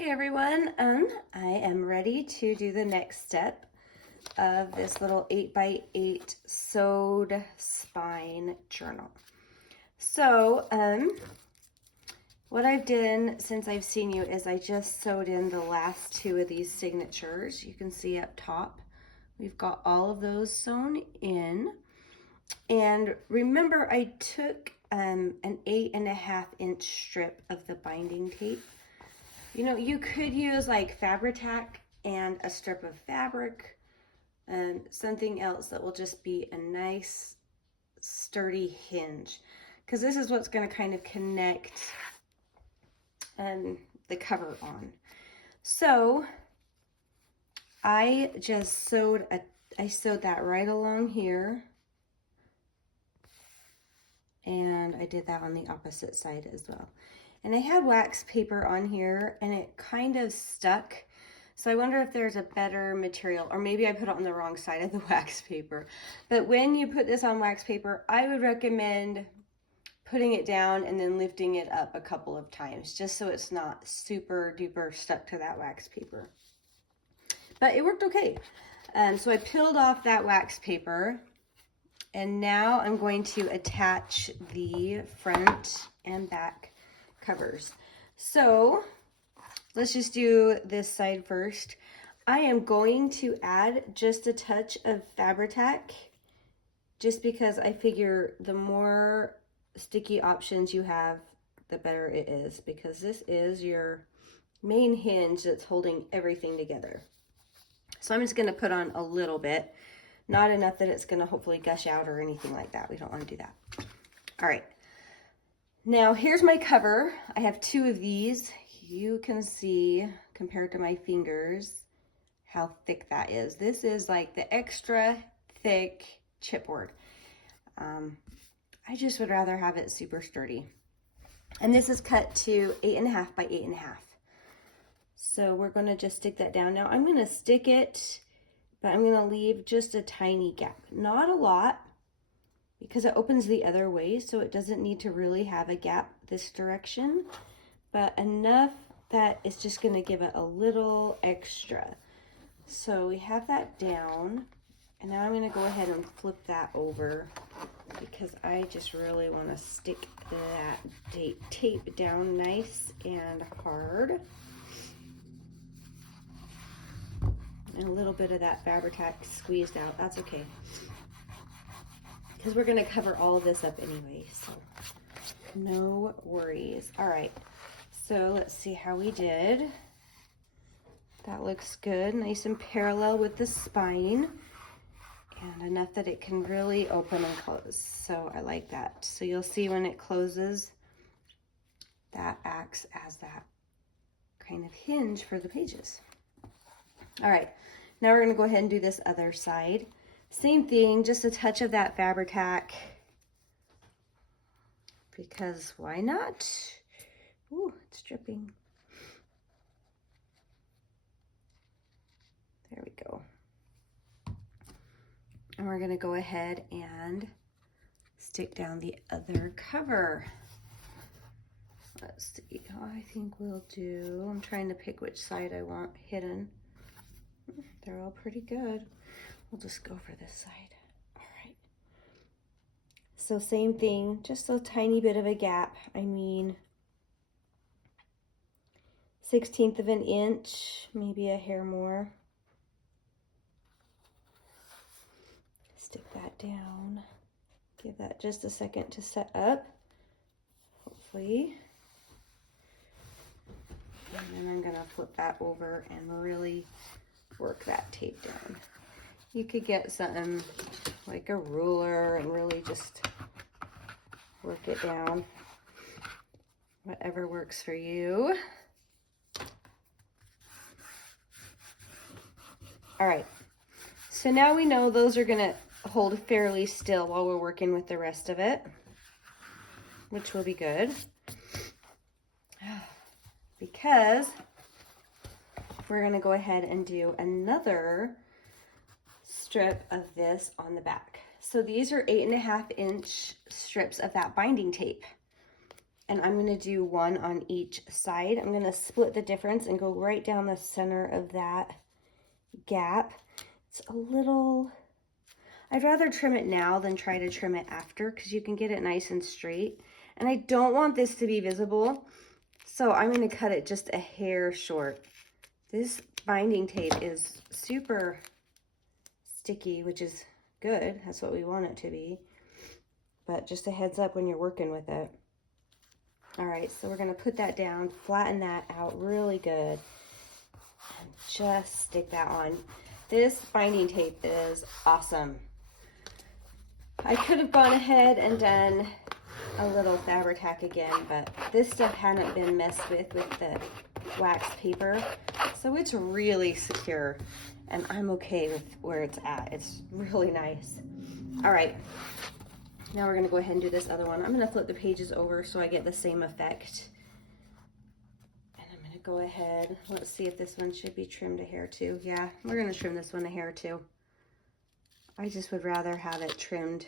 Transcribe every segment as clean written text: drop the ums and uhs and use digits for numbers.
Hey everyone, I am ready to do the next step of this little 8x8 sewed spine journal. So, what I've done since I've seen you is I just sewed in the last two of these signatures. You can see up top, we've got all of those sewn in. And remember, I took an 8.5 inch strip of the binding tape. You know, you could use like Fabri-Tac and a strip of fabric and something else that will just be a nice sturdy hinge, because this is what's going to kind of connect the cover on. So I just sewed that right along here, and I did that on the opposite side as well. And I had wax paper on here and it kind of stuck. So I wonder if there's a better material, or maybe I put it on the wrong side of the wax paper. But when you put this on wax paper, I would recommend putting it down and then lifting it up a couple of times, just so it's not super duper stuck to that wax paper. But it worked okay. So I peeled off that wax paper, and now I'm going to attach the front and back covers. So let's just do this side first. I am going to add just a touch of Fabri-Tac, just because I figure the more sticky options you have, the better it is, because this is your main hinge that's holding everything together. So I'm just going to put on a little bit, not enough that it's going to hopefully gush out or anything like that. We don't want to do that. All right. Now here's my cover. I have two of these. You can see, compared to my fingers, how thick that is. This is like the extra thick chipboard. I just would rather have it super sturdy. And this is cut to 8.5 by 8.5. So we're gonna just stick that down. Now I'm gonna stick it, but I'm gonna leave just a tiny gap. Not a lot, because it opens the other way, so it doesn't need to really have a gap this direction, but enough that it's just gonna give it a little extra. So we have that down, and now I'm gonna go ahead and flip that over, because I just really wanna stick that tape down nice and hard. And a little bit of that Fabri-Tac squeezed out, that's okay, because we're going to cover all of this up anyway, so no worries. All right, so let's see how we did. That looks good, nice and parallel with the spine, and enough that it can really open and close. So I like that. So you'll see when it closes, that acts as that kind of hinge for the pages. All right, now we're going to go ahead and do this other side. Same thing, just a touch of that Fabri-Tac, because why not? Ooh, it's dripping. There we go. And we're gonna go ahead and stick down the other cover. Let's see, I think we'll do, I'm trying to pick which side I want hidden. They're all pretty good. We'll just go for this side. All right. So same thing, just a tiny bit of a gap. I mean, 1/16 of an inch, maybe a hair more. Stick that down. Give that just a second to set up, hopefully. And then I'm gonna flip that over and really work that tape down. You could get something like a ruler and really just work it down. Whatever works for you. All right, so now we know those are gonna hold fairly still while we're working with the rest of it, which will be good, because we're gonna go ahead and do another strip of this on the back. So these are 8.5 inch strips of that binding tape. and I'm going to do one on each side. I'm going to split the difference and go right down the center of that gap. It's a little, I'd rather trim it now than try to trim it after, because you can get it nice and straight. And I don't want this to be visible, so I'm going to cut it just a hair short. This binding tape is super sticky, which is good. That's what we want it to be. But just a heads up when you're working with it. All right, so we're going to put that down, flatten that out really good, and just stick that on. This binding tape is awesome. I could have gone ahead and done a little Fabri-Tac again, but this stuff hadn't been messed with the wax paper, so it's really secure, and I'm okay with where it's at. It's really nice. All right, now we're going to go ahead and do this other one. I'm going to flip the pages over so I get the same effect. And I'm going to go ahead, let's see if this one should be trimmed a hair too. Yeah, we're going to trim this one a hair too. I just would rather have it trimmed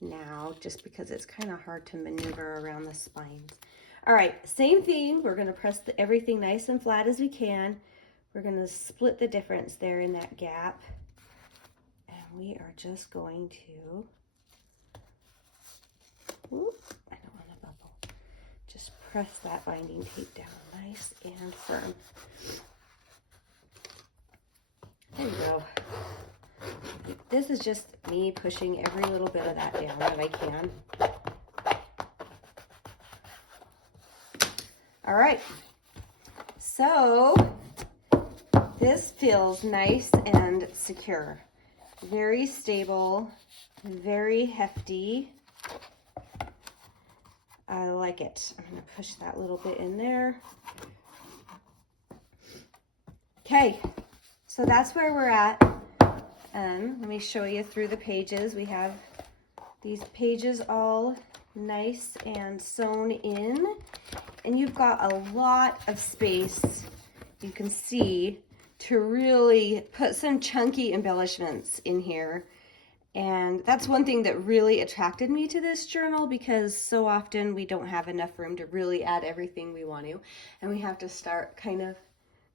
now, just because it's kind of hard to maneuver around the spines. All right, same thing. We're going to press everything nice and flat as we can. We're going to split the difference there in that gap. And we are just going to, whoop, I don't want to bubble. Just press that binding tape down nice and firm. There you go. This is just me pushing every little bit of that down that I can. All right, so this feels nice and secure. Very stable, very hefty. I like it. I'm gonna push that little bit in there. Okay, so that's where we're at. Let me show you through the pages. We have these pages all nice and sewn in, and you've got a lot of space, you can see, to really put some chunky embellishments in here. And that's one thing that really attracted me to this journal, because so often we don't have enough room to really add everything we want to, and we have to start kind of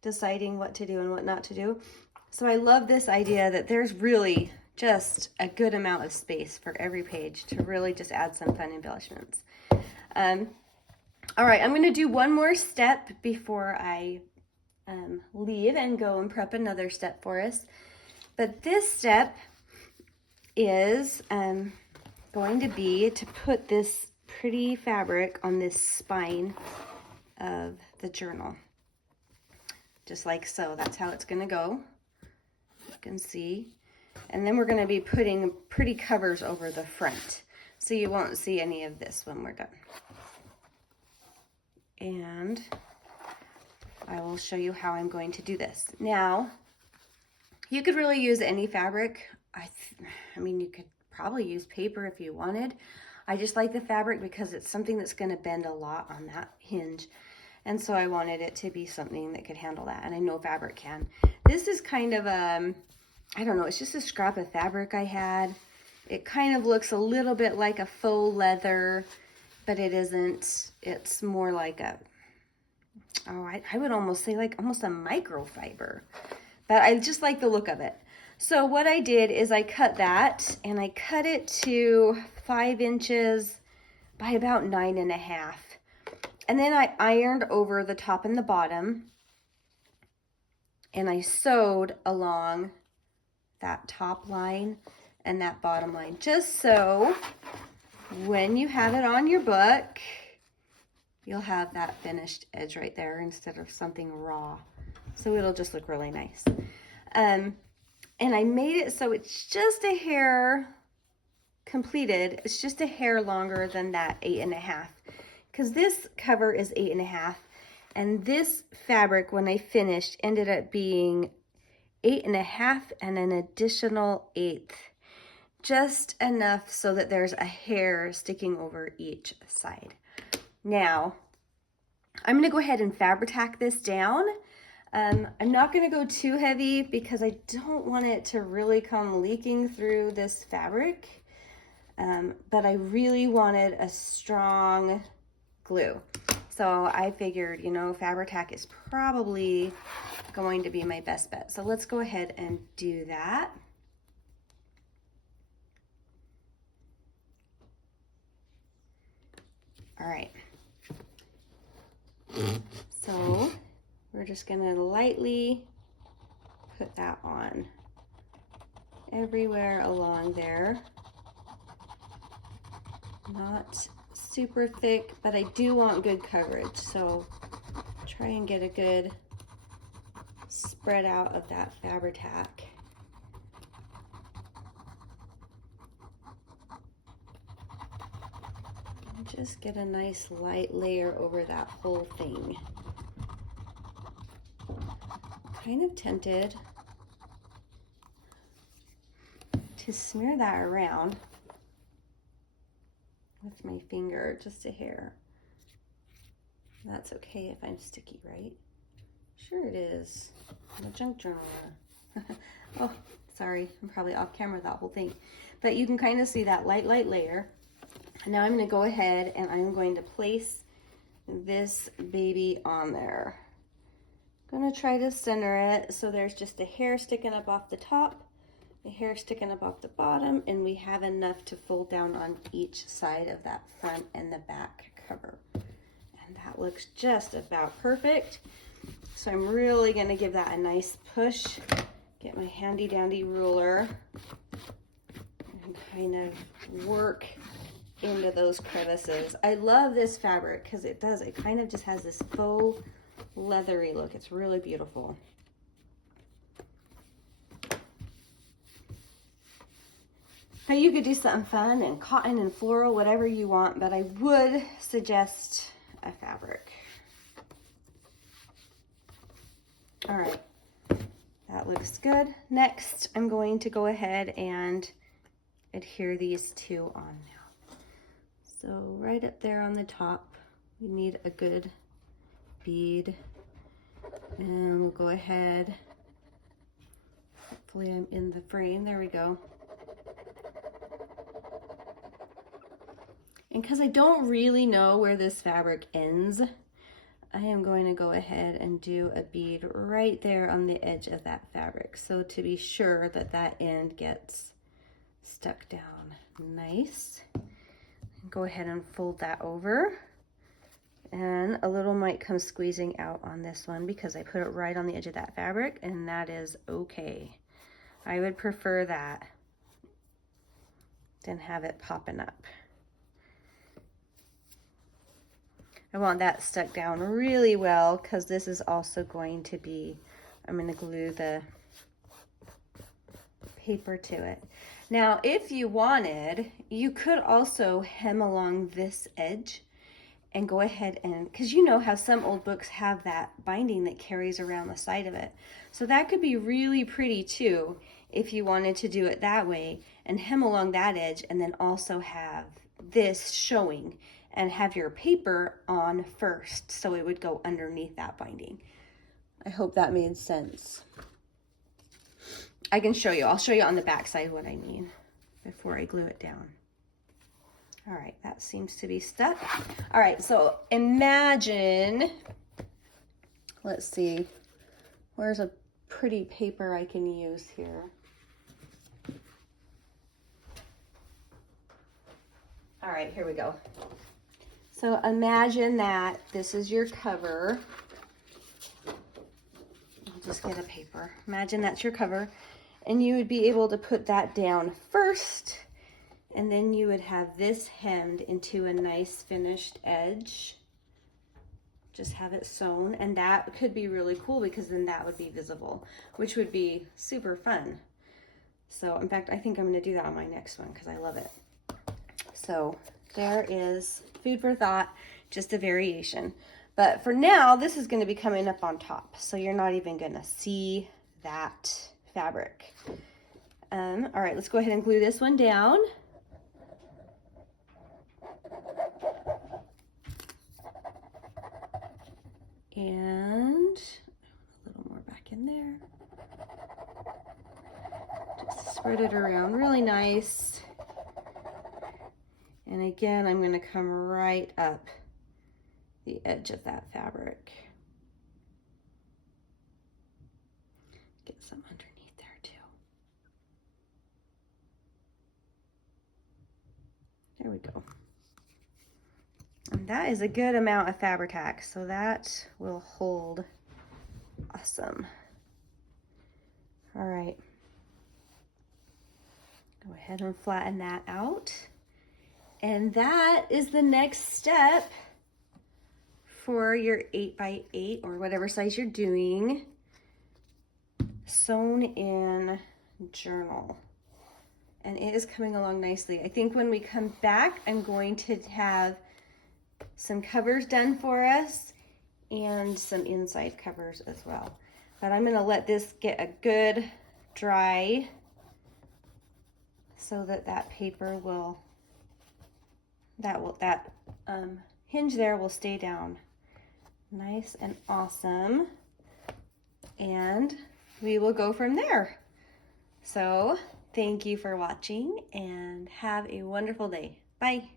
deciding what to do and what not to do. So I love this idea that there's really just a good amount of space for every page to really just add some fun embellishments. All right, I'm going to do one more step before I leave and go and prep another step for us. But this step is going to be to put this pretty fabric on this spine of the journal. Just like so. That's how it's going to go. You can see. And then we're going to be putting pretty covers over the front, so you won't see any of this when we're done. And I will show you how I'm going to do this. Now, you could really use any fabric. I mean, you could probably use paper if you wanted. I just like the fabric because it's something that's going to bend a lot on that hinge. And so I wanted it to be something that could handle that, and I know fabric can. This is kind of a, I don't know, it's just a scrap of fabric I had. It kind of looks a little bit like a faux leather, but it isn't. It's more like a, oh, I would almost say like almost a microfiber, but I just like the look of it. So what I did is I cut that, and I cut it to 5 inches by about 9.5. And then I ironed over the top and the bottom, and I sewed along that top line and that bottom line, just so when you have it on your book, you'll have that finished edge right there instead of something raw. So it'll just look really nice. And I made it so it's just a hair completed. It's just a hair longer than that 8.5. Because this cover is 8.5, and this fabric, when I finished, ended up being 8.5 and an additional 1/8, just enough so that there's a hair sticking over each side. Now, I'm going to go ahead and Fabri-Tac this down. I'm not going to go too heavy because I don't want it to really come leaking through this fabric, but I really wanted a strong glue. So I figured, you know, Fabri-Tac is probably going to be my best bet. So let's go ahead and do that. All right. So we're just gonna lightly put that on everywhere along there. Not super thick, but I do want good coverage, so try and get a good spread out of that Fabri-Tac. And just get a nice light layer over that whole thing. Kind of tempted to smear that around with my finger, just a hair. That's okay if I'm sticky, right? Sure it is. I'm a junk journaler. Oh, sorry, I'm probably off camera that whole thing. But you can kind of see that light layer. And now I'm gonna go ahead and I'm going to place this baby on there. I'm gonna try to center it so there's just a hair sticking up off the top, the hair sticking up off the bottom, and we have enough to fold down on each side of that front and the back cover. And that looks just about perfect. So I'm really gonna give that a nice push, get my handy dandy ruler, and kind of work into those crevices. I love this fabric because it kind of just has this faux leathery look. It's really beautiful. Now you could do something fun and cotton and floral, whatever you want, but I would suggest a fabric. All right, that looks good. Next, I'm going to go ahead and adhere these two on now. So right up there on the top, we need a good bead, and we'll go ahead. Hopefully I'm in the frame. There we go. And because I don't really know where this fabric ends, I am going to go ahead and do a bead right there on the edge of that fabric. So to be sure that that end gets stuck down nice. Go ahead and fold that over. And a little might come squeezing out on this one because I put it right on the edge of that fabric, and that is okay. I would prefer that than have it popping up. I want that stuck down really well because this is also going to be, I'm going to glue the paper to it. Now, if you wanted, you could also hem along this edge and go ahead and, because you know how some old books have that binding that carries around the side of it. So that could be really pretty too if you wanted to do it that way and hem along that edge and then also have this showing and have your paper on first so it would go underneath that binding. I hope that made sense. I can show you. I'll show you on the back side what I mean before I glue it down. All right, that seems to be stuck. All right, so imagine, let's see, where's a pretty paper I can use here? All right, here we go. So imagine that this is your cover. I'll just get a paper. Imagine that's your cover, and you would be able to put that down first, and then you would have this hemmed into a nice finished edge. Just have it sewn, and that could be really cool because then that would be visible, which would be super fun. So in fact, I think I'm going to do that on my next one because I love it. So there is food for thought, just a variation. But for now, this is going to be coming up on top, so you're not even going to see that fabric. All right, let's go ahead and glue this one down. And a little more back in there. Just spread it around really nice. And again, I'm going to come right up the edge of that fabric. Get some underneath there too. There we go. And that is a good amount of Fabri-Tac, so that will hold awesome. All right. Go ahead and flatten that out. And that is the next step for your 8x8 or whatever size you're doing. Sewn in journal. And it is coming along nicely. I think when we come back, I'm going to have some covers done for us and some inside covers as well. But I'm gonna let this get a good dry so that that paper will, that hinge there will stay down nice and awesome. And we will go from there. So thank you for watching and have a wonderful day. Bye.